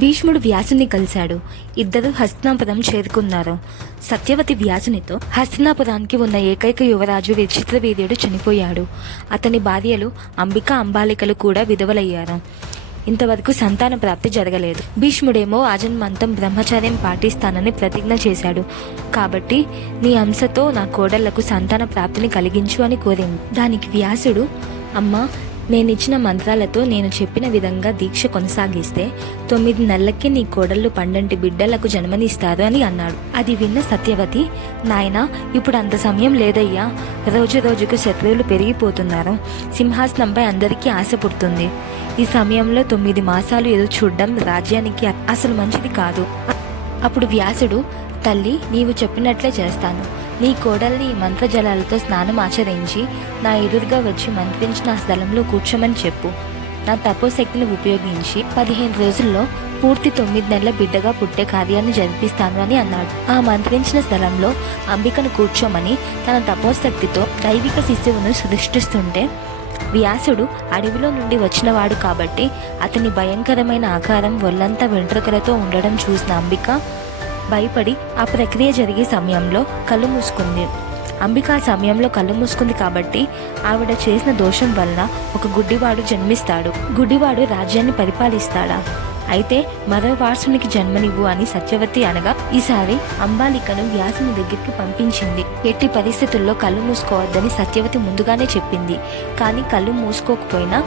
భీష్ముడు వ్యాసుని కలిశాడు. ఇద్దరు హస్తినాపురం చేరుకున్నారు. సత్యవతి వ్యాసునితో, హస్తినాపురానికి ఉన్న ఏకైక యువరాజు విచిత్రవీర్యుడు చనిపోయాడు. అతని భార్యలు అంబిక, అంబాలికలు కూడా విధవలయ్యారు. ఇంతవరకు సంతాన ప్రాప్తి జరగలేదు. భీష్ముడేమో ఆజన్మంతం బ్రహ్మచర్యం పాటిస్తానని ప్రతిజ్ఞ చేశాడు. కాబట్టి నీ అంశతో నా కోడళ్లకు సంతాన ప్రాప్తిని కలిగించు అని కోరింది. దానికి వ్యాసుడు, అమ్మా, నేనిచ్చిన మంత్రాలతో నేను చెప్పిన విధంగా దీక్ష కొనసాగిస్తే 9 నెలలకి నీ కోడళ్ళు పండంటి బిడ్డలకు జన్మనిస్తారు అని అన్నాడు. అది విన్న సత్యవతి, నాయనా, ఇప్పుడు అంత సమయం లేదయ్యా. రోజు రోజుకు శత్రువులు పెరిగిపోతున్నారు. సింహాసనంపై అందరికీ ఆశ పుడుతుంది. ఈ సమయంలో 9 మాసాలు ఎదురు చూడడం రాజ్యానికి అసలు మంచిది కాదు. అప్పుడు వ్యాసుడు, తల్లి, నీవు చెప్పినట్లే చేస్తాను. నీ కోడల్ని మంత్రజలాలతో స్నానం ఆచరించి నా ఎదురుగా వచ్చి మంత్రించిన ఆ స్థలంలో కూర్చోమని చెప్పు. నా తపోశక్తిని ఉపయోగించి 15 రోజుల్లో పూర్తి 9 నెలల బిడ్డగా పుట్టే కార్యాన్ని జరిపిస్తాను అని అన్నాడు. ఆ మంత్రించిన స్థలంలో అంబికను కూర్చోమని తన తపోశక్తితో దైవిక శిశువును సృష్టిస్తుంటే, వ్యాసుడు అడవిలో నుండి వచ్చినవాడు కాబట్టి అతని భయంకరమైన ఆకారం, ఒళ్ళంతా వెంట్రుకలతో ఉండడం చూసిన అంబిక భయపడి ఆ ప్రక్రియ జరిగే సమయంలో కళ్ళు మూసుకుంది. అంబిక ఆ సమయంలో కళ్ళు మూసుకుంది కాబట్టి ఆవిడ చేసిన దోషం వలన ఒక గుడ్డివాడు జన్మిస్తాడు. గుడ్డివాడు రాజ్యాన్ని పరిపాలిస్తాడా? అయితే మరో వారసునికి జన్మనివ్వు అని సత్యవతి అనగా, ఈసారి అంబాలికను వ్యాసుని దగ్గరికి పంపించింది. ఎట్టి పరిస్థితుల్లో కళ్ళు మూసుకోవద్దని సత్యవతి ముందుగానే చెప్పింది. కానీ కళ్ళు మూసుకోకపోయినా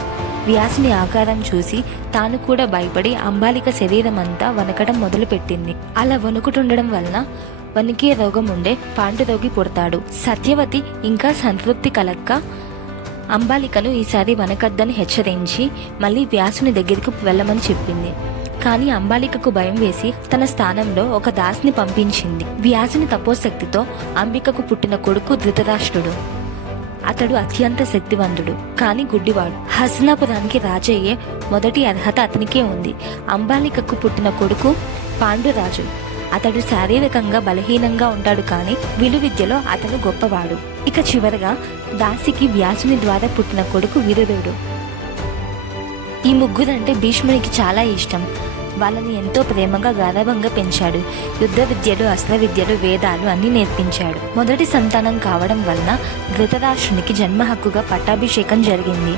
వ్యాసుని ఆకారం చూసి తాను కూడా భయపడి అంబాలిక శరీరం అంతా వణకడం మొదలుపెట్టింది. అలా వణుకుతుండడం వలన వణికే రోగం ఉండే పాండురోగి పుడతాడు. సత్యవతి ఇంకా సంతృప్తి కలక్క అంబాలికను ఈసారి వనకద్దని హెచ్చరించి మళ్ళీ వ్యాసుని దగ్గరికి వెళ్ళమని చెప్పింది. కానీ అంబాలికకు భయం వేసి తన స్థానంలో ఒక దాసిని పంపించింది. వ్యాసుని తపోశక్తితో అంబికకు పుట్టిన కొడుకు ధృతరాష్ట్రుడు. అతడు అత్యంత శక్తివంతుడు, కానీ గుడ్డివాడు. హస్తినాపురానికి రాజయ్యే మొదటి అర్హత అతనికే ఉంది. అంబాలికకు పుట్టిన కొడుకు పాండురాజు. అతడు శారీరకంగా బలహీనంగా ఉంటాడు, కానీ విలువిద్యలో అతను గొప్పవాడు. ఇక చివరగా దాసికి వ్యాసుని ద్వారా పుట్టిన కొడుకు విదురుడు. ఈ ముగ్గురంటే భీష్మునికి చాలా ఇష్టం. వాళ్ళని ఎంతో ప్రేమగా గారాబంగా పెంచాడు. యుద్ధ విద్యలు, అస్త్ర విద్యలు, వేదాలు అన్ని నేర్పించాడు. మొదటి సంతానం కావడం వలన ధృతరాష్ట్రునికి జన్మ హక్కుగా పట్టాభిషేకం జరిగింది.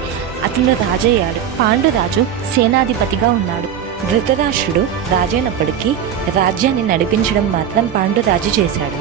అతను రాజయ్యాడు. పాండురాజు సేనాధిపతిగా ఉన్నాడు. ధృతరాష్ట్రుడు రాజైనప్పటికీ రాజ్యాన్ని నడిపించడం మాత్రం పాండురాజు చేశాడు.